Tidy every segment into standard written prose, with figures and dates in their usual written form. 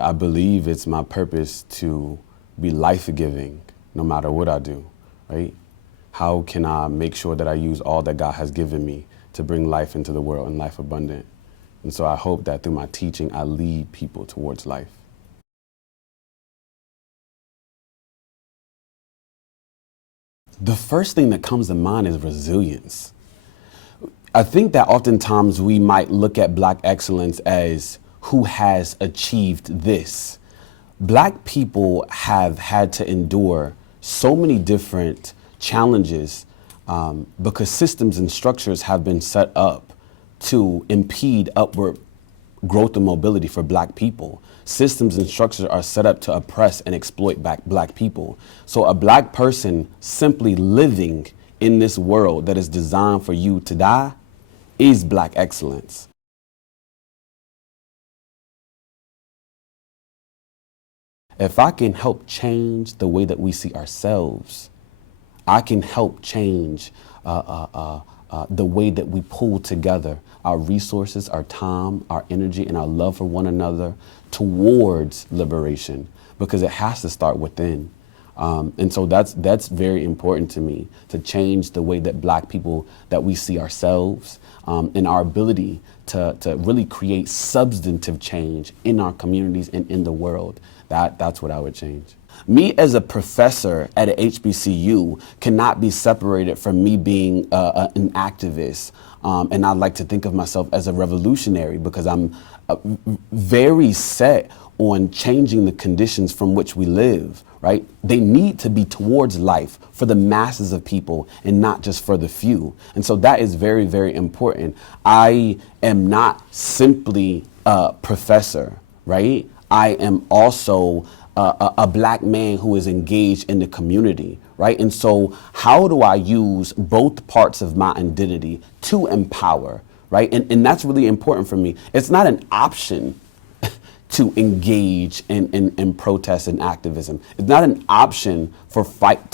I believe it's my purpose to be life-giving no matter what I do, right? How can I make sure that I use all that God has given me to bring life into the world and life abundant? And so I hope that through my teaching, I lead people towards life. The first thing that comes to mind is resilience. I think that oftentimes we might look at Black excellence as who has achieved this. Black people have had to endure so many different challenges because systems and structures have been set up to impede upward growth and mobility for Black people. Systems and structures are set up to oppress and exploit Black people. So a Black person simply living in this world that is designed for you to die is Black excellence. If I can help change the way that we see ourselves, I can help change the way that we pull together our resources, our time, our energy, and our love for one another towards liberation, because it has to start within. And so that's very important to me, to change the way that Black people, that we see ourselves, and our ability to really create substantive change in our communities and in the world. That's what I would change. Me as a professor at a HBCU cannot be separated from me being an activist. And I like to think of myself as a revolutionary, because I'm very set on changing the conditions from which we live, right? They need to be towards life for the masses of people and not just for the few. And so that is very, very important. I am not simply a professor, right? I am also a Black man who is engaged in the community, right? And so how do I use both parts of my identity to empower, right? And that's really important for me. It's not an option to engage in protest and activism. It's not an option to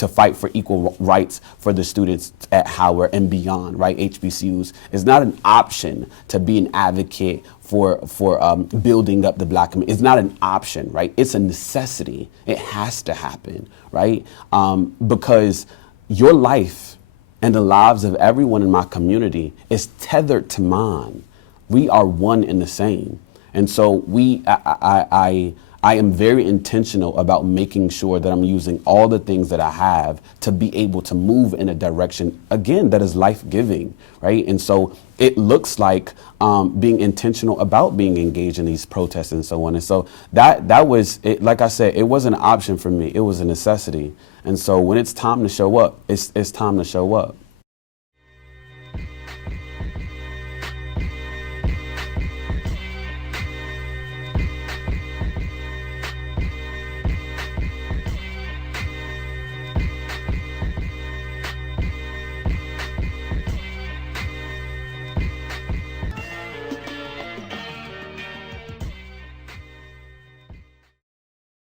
fight for equal rights for the students at Howard and beyond, right? HBCUs. It's not an option to be an advocate for building up the Black community. It's not an option, right? It's a necessity. It has to happen, right? Because your life and the lives of everyone in my community is tethered to mine. We are one and the same. And so I am very intentional about making sure that I'm using all the things that I have to be able to move in a direction, again, that is life-giving, right? And so it looks like being intentional about being engaged in these protests and so on. And so that was, like I said, it wasn't an option for me. It was a necessity. And so when it's time to show up, it's time to show up.